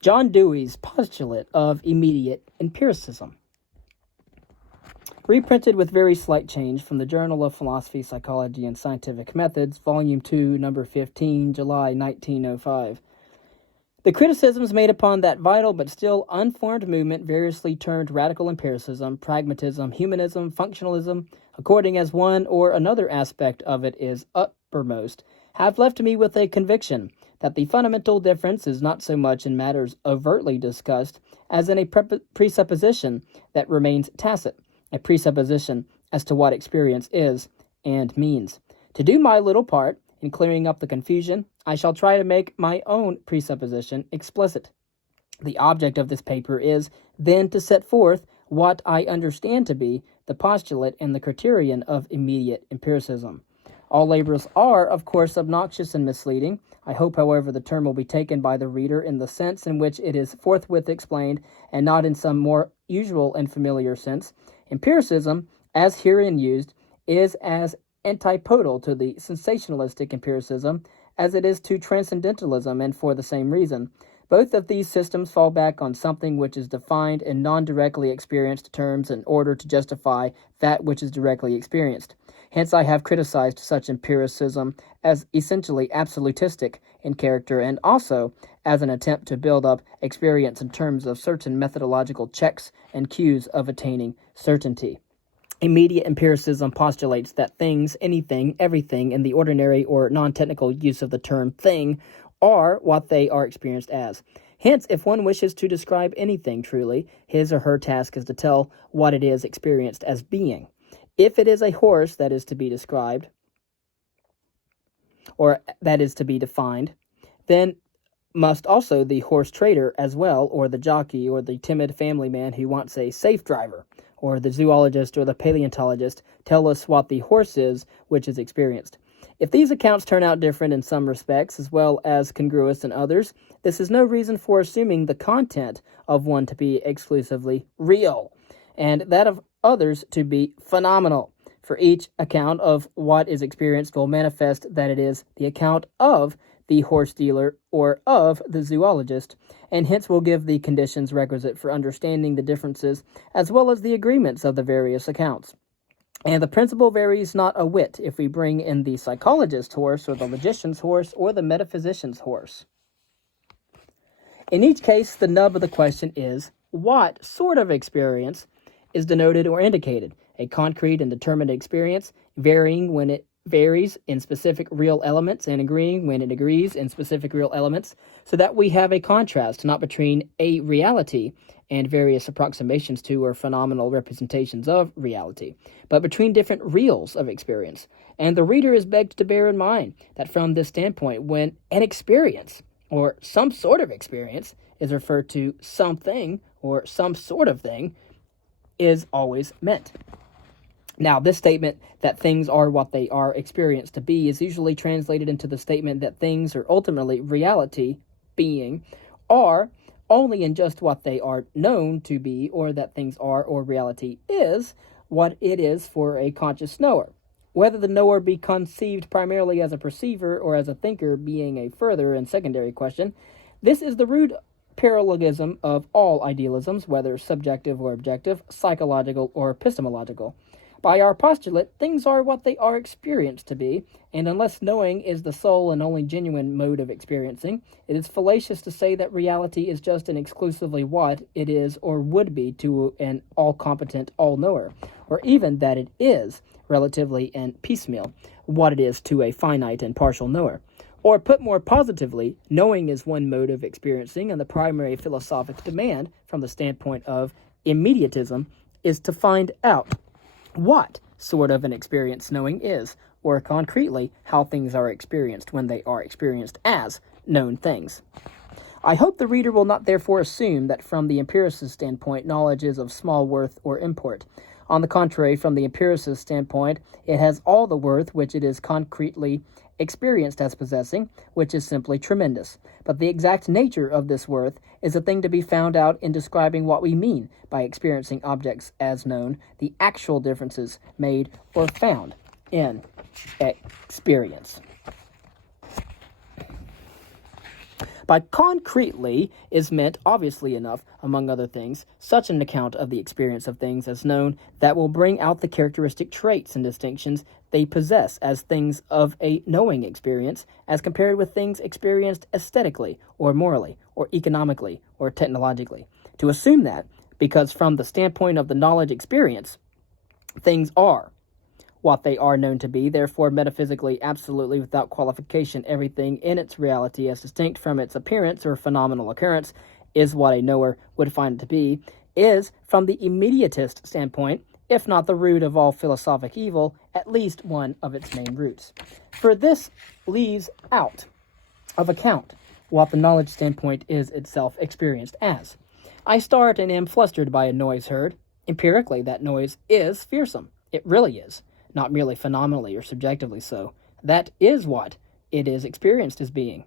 John Dewey's postulate of immediate empiricism. Reprinted with very slight change from the Journal of Philosophy, Psychology, and Scientific Methods, Volume 2, Number 15, July 1905. The criticisms made upon that vital but still unformed movement, variously termed radical empiricism, pragmatism, humanism, functionalism, according as one or another aspect of it is uppermost, have left me with a conviction that the fundamental difference is not so much in matters overtly discussed as in a presupposition that remains tacit, a presupposition as to what experience is and means. To do my little part in clearing up the confusion, I shall try to make my own presupposition explicit. The object of this paper is, then, to set forth what I understand to be the postulate and the criterion of immediate empiricism. All labels are, of course, obnoxious and misleading. I hope, however, the term will be taken by the reader in the sense in which it is forthwith explained, and not in some more usual and familiar sense. Empiricism, as herein used, is as antipodal to the sensationalistic empiricism as it is to transcendentalism, and for the same reason. Both of these systems fall back on something which is defined in non-directly experienced terms in order to justify that which is directly experienced. Hence I have criticized such empiricism as essentially absolutistic in character, and also as an attempt to build up experience in terms of certain methodological checks and cues of attaining certainty. Immediate empiricism postulates that things, anything, everything, in the ordinary or non-technical use of the term thing, are what they are experienced as. Hence, if one wishes to describe anything truly, his or her task is to tell what it is experienced as being. If it is a horse that is to be described, or that is to be defined, then must also the horse trader as well, or the jockey, or the timid family man who wants a safe driver, or the zoologist or the paleontologist tell us what the horse is which is experienced. If these accounts turn out different in some respects as well as congruous in others, this is no reason for assuming the content of one to be exclusively real, and that of others to be phenomenal. For each account of what is experienced will manifest that it is the account of the horse dealer or of the zoologist, and hence will give the conditions requisite for understanding the differences as well as the agreements of the various accounts. And the principle varies not a whit if we bring in the psychologist's horse or the logician's horse or the metaphysician's horse. In each case, the nub of the question is, what sort of experience is denoted or indicated? A concrete and determined experience, varying when it varies in specific real elements and agreeing when it agrees in specific real elements, so that we have a contrast not between a reality and various approximations to or phenomenal representations of reality, but between different reals of experience. And the reader is begged to bear in mind that from this standpoint, when an experience or some sort of experience is referred to something or some sort of thing is always meant. Now, this statement that things are what they are experienced to be is usually translated into the statement that things are ultimately reality, being, are only in just what they are known to be, or that things are or reality is what it is for a conscious knower. Whether the knower be conceived primarily as a perceiver or as a thinker being a further and secondary question, this is the root paralogism of all idealisms, whether subjective or objective, psychological or epistemological. By our postulate, things are what they are experienced to be, and unless knowing is the sole and only genuine mode of experiencing, it is fallacious to say that reality is just and exclusively what it is or would be to an all-competent all-knower, or even that it is, relatively and piecemeal, what it is to a finite and partial knower. Or put more positively, knowing is one mode of experiencing, and the primary philosophic demand, from the standpoint of immediatism, is to find out what sort of an experience knowing is, or concretely, how things are experienced when they are experienced as known things. I hope the reader will not therefore assume that from the empiricist standpoint knowledge is of small worth or import. On the contrary, from the empiricist standpoint, it has all the worth which it is concretely experienced as possessing, which is simply tremendous. But the exact nature of this worth is a thing to be found out in describing what we mean by experiencing objects as known, the actual differences made or found in experience. By concretely is meant, obviously enough, among other things, such an account of the experience of things as known that will bring out the characteristic traits and distinctions they possess as things of a knowing experience, as compared with things experienced aesthetically, or morally, or economically, or technologically. To assume that, because from the standpoint of the knowledge experience, things are what they are known to be, therefore metaphysically, absolutely, without qualification, everything in its reality as distinct from its appearance or phenomenal occurrence is what a knower would find it to be, is, from the immediatist standpoint, if not the root of all philosophic evil, at least one of its main roots. For this leaves out of account what the knowledge standpoint is itself experienced as. I start and am flustered by a noise heard. Empirically, that noise is fearsome. It really is. Not merely phenomenally or subjectively so. That is what it is experienced as being.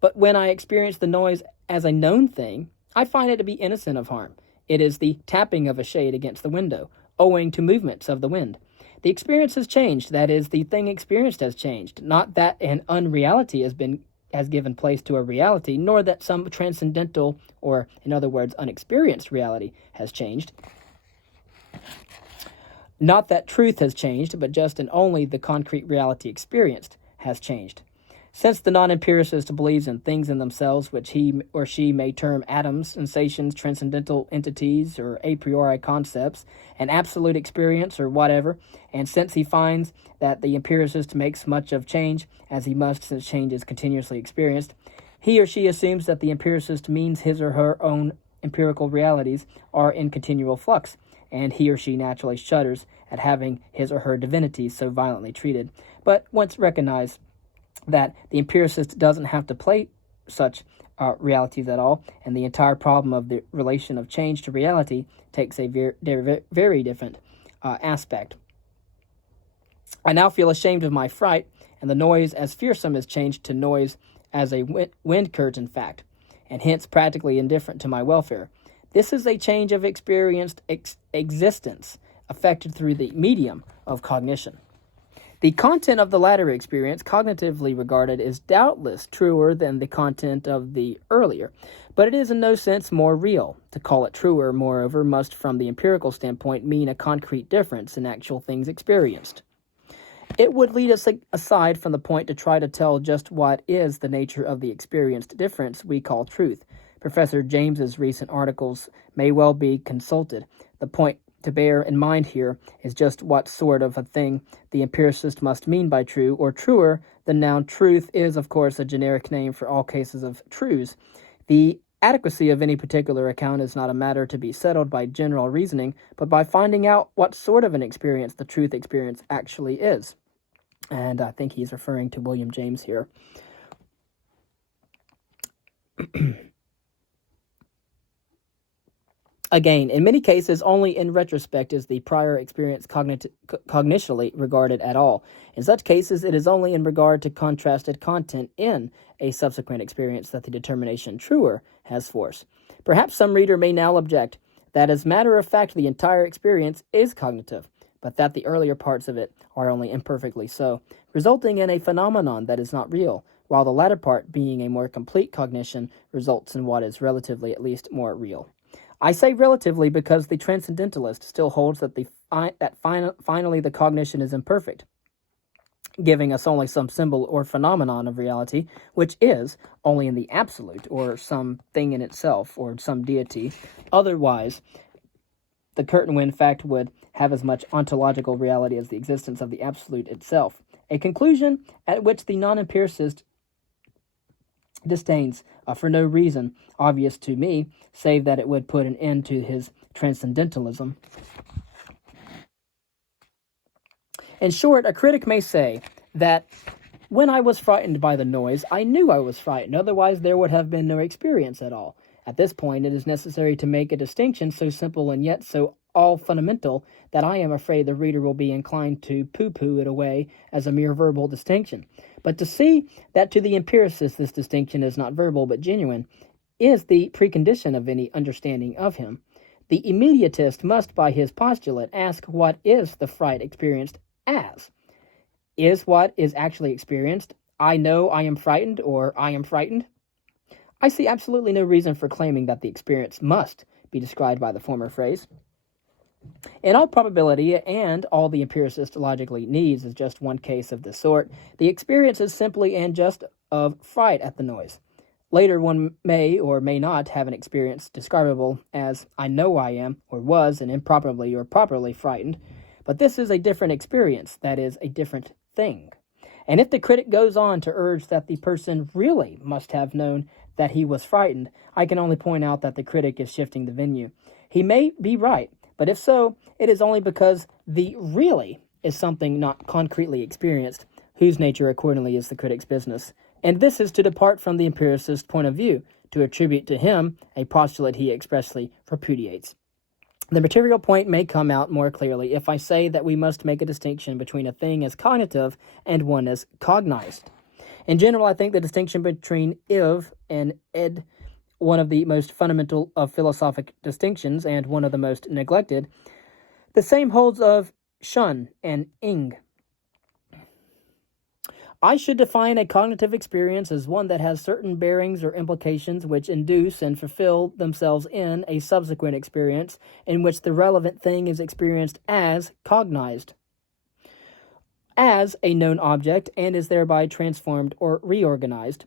But when I experience the noise as a known thing, I find it to be innocent of harm. It is the tapping of a shade against the window, owing to movements of the wind. The experience has changed, that is, the thing experienced has changed, not that an unreality has given place to a reality, nor that some transcendental, or in other words, unexperienced reality has changed. Not that truth has changed, but just and only the concrete reality experienced has changed. Since the non-empiricist believes in things in themselves which he or she may term atoms, sensations, transcendental entities, or a priori concepts, an absolute experience, or whatever, and since he finds that the empiricist makes much of change, as he must since change is continuously experienced, he or she assumes that the empiricist means his or her own empirical realities are in continual flux, and he or she naturally shudders at having his or her divinity so violently treated. But once recognized that the empiricist doesn't have to play such realities at all, and the entire problem of the relation of change to reality takes a very different aspect. I now feel ashamed of my fright, and the noise as fearsome is changed to noise as a wind curtain fact, and hence practically indifferent to my welfare. This is a change of experienced existence, affected through the medium of cognition. The content of the latter experience, cognitively regarded, is doubtless truer than the content of the earlier, but it is in no sense more real. To call it truer, moreover, must from the empirical standpoint mean a concrete difference in actual things experienced. It would lead us aside from the point to try to tell just what is the nature of the experienced difference we call truth. Professor James's recent articles may well be consulted. The point to bear in mind here is just what sort of a thing the empiricist must mean by true, or truer. The noun truth is, of course, a generic name for all cases of truths. The adequacy of any particular account is not a matter to be settled by general reasoning, but by finding out what sort of an experience the truth experience actually is. And I think he's referring to William James here. Again, in many cases, only in retrospect is the prior experience cognitionally regarded at all. In such cases, it is only in regard to contrasted content in a subsequent experience that the determination truer has force. Perhaps some reader may now object that as matter of fact the entire experience is cognitive, but that the earlier parts of it are only imperfectly so, resulting in a phenomenon that is not real, while the latter part, being a more complete cognition, results in what is relatively at least more real. I say relatively because the transcendentalist still holds that finally the cognition is imperfect, giving us only some symbol or phenomenon of reality, which is only in the absolute, or some thing in itself, or some deity. Otherwise, the curtain wind fact would have as much ontological reality as the existence of the absolute itself, a conclusion at which the non-empiricist disdains for no reason obvious to me, save that it would put an end to his transcendentalism. In short, a critic may say that when I was frightened by the noise, I knew I was frightened, otherwise there would have been no experience at all. At this point, it is necessary to make a distinction so simple and yet so all-fundamental that I am afraid the reader will be inclined to pooh-pooh it away as a mere verbal distinction. But to see that to the empiricist this distinction is not verbal but genuine is the precondition of any understanding of him. The immediatist must, by his postulate, ask what is the fright experienced as. Is what is actually experienced, I know I am frightened, or I am frightened? I see absolutely no reason for claiming that the experience must be described by the former phrase. In all probability, and all the empiricist logically needs is just one case of this sort, the experience is simply and just of fright at the noise. Later, one may or may not have an experience describable as I know I am, or was, and improperly or properly frightened, but this is a different experience, that is, a different thing. And if the critic goes on to urge that the person really must have known that he was frightened, I can only point out that the critic is shifting the venue. He may be right, but if so, it is only because the really is something not concretely experienced, whose nature accordingly is the critic's business. And this is to depart from the empiricist point of view, to attribute to him a postulate he expressly repudiates. The material point may come out more clearly if I say that we must make a distinction between a thing as cognitive and one as cognized. In general, I think the distinction between iv and id, one of the most fundamental of philosophic distinctions and one of the most neglected. The same holds of shun and ing. I should define a cognitive experience as one that has certain bearings or implications which induce and fulfill themselves in a subsequent experience in which the relevant thing is experienced as cognized, as a known object, and is thereby transformed or reorganized.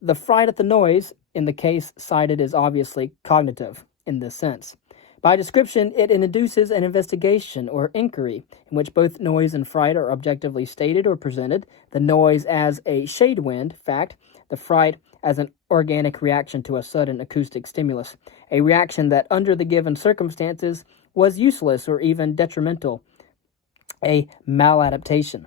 The fright at the noise, in the case cited, is obviously cognitive in this sense. By description, it induces an investigation or inquiry in which both noise and fright are objectively stated or presented, the noise as a shade wind fact, the fright as an organic reaction to a sudden acoustic stimulus, a reaction that under the given circumstances was useless or even detrimental, a maladaptation.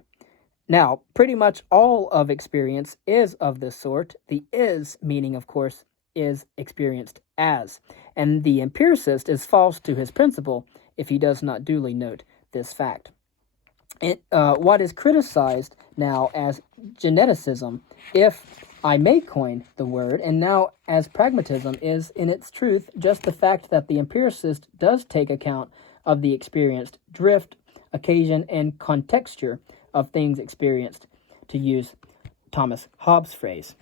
Now, pretty much all of experience is of this sort. The is meaning, of course, is experienced as. And the empiricist is false to his principle if he does not duly note this fact. What is criticized now as geneticism, if I may coin the word, and now as pragmatism, is in its truth just the fact that the empiricist does take account of the experienced drift, occasion, and contexture of things experienced, to use Thomas Hobbes' phrase.